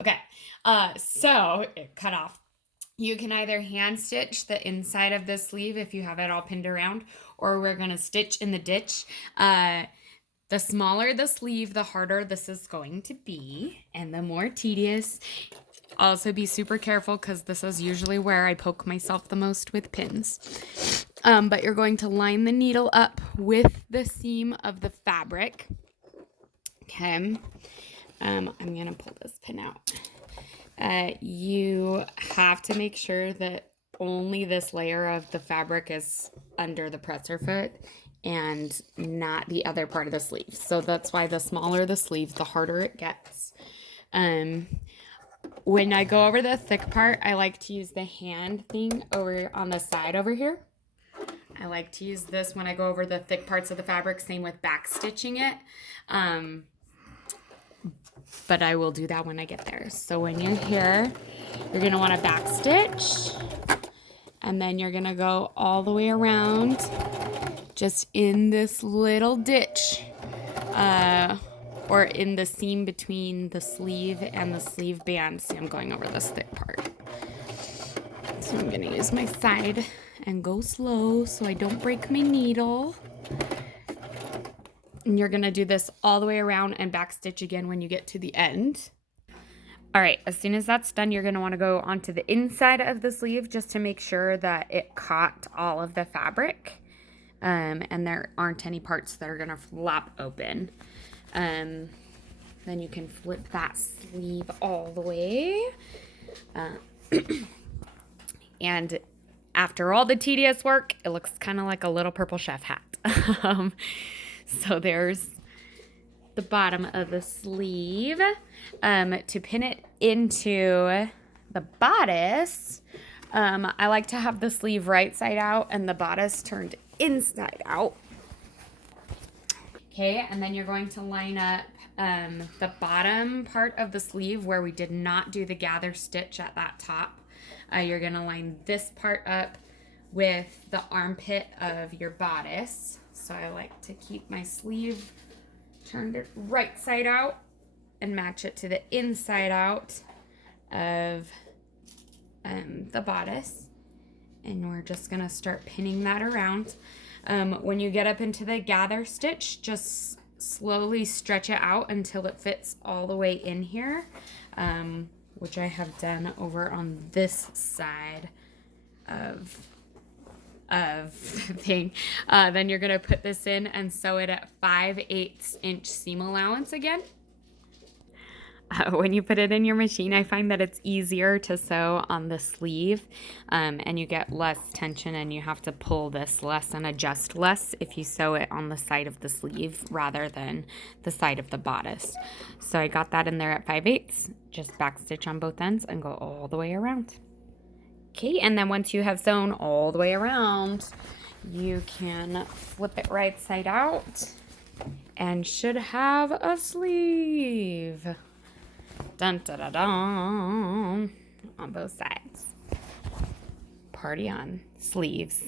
Okay, so it cut off. You can either hand stitch the inside of the sleeve if you have it all pinned around, or we're gonna stitch in the ditch. The smaller the sleeve, the harder this is going to be, and the more tedious. Also be super careful because this is usually where I poke myself the most with pins. But you're going to line the needle up with the seam of the fabric. Okay. I'm gonna pull this pin out. You have to make sure that only this layer of the fabric is under the presser foot and not the other part of the sleeve. So that's why the smaller the sleeve, the harder it gets. When I go over the thick part, I like to use the hand thing over on the side over here. I like to use this when I go over the thick parts of the fabric, same with back stitching it. But I will do that when I get there. So when you're here, you're gonna wanna back stitch, and then you're gonna go all the way around just in this little ditch, or in the seam between the sleeve and the sleeve band. See, I'm going over this thick part. So I'm gonna use my side and go slow so I don't break my needle. And you're gonna do this all the way around and back stitch again when you get to the end. All right, as soon as that's done, you're gonna wanna go onto the inside of the sleeve just to make sure that it caught all of the fabric. And there aren't any parts that are gonna flap open. Then you can flip that sleeve all the way. And after all the tedious work, it looks kind of like a little purple chef hat. So there's the bottom of the sleeve. To pin it into the bodice, I like to have the sleeve right side out and the bodice turned inside out. Okay, and then you're going to line up the bottom part of the sleeve where we did not do the gather stitch at that top. You're gonna line this part up with the armpit of your bodice. So I like to keep my sleeve turned it right side out and match it to the inside out of the bodice. And we're just gonna start pinning that around. When you get up into the gather stitch, just slowly stretch it out until it fits all the way in here, which I have done over on this side of the thing. Then you're gonna put this in and sew it at 5/8 inch seam allowance again. When you put it in your machine, I find that it's easier to sew on the sleeve, and you get less tension and you have to pull this less and adjust less if you sew it on the side of the sleeve rather than the side of the bodice. So I got that in there at 5/8. Just back stitch on both ends and go all the way around. Okay, and then once you have sewn all the way around, you can flip it right side out and should have a sleeve. Dun, da, da, dun, on both sides. Party on. Sleeves.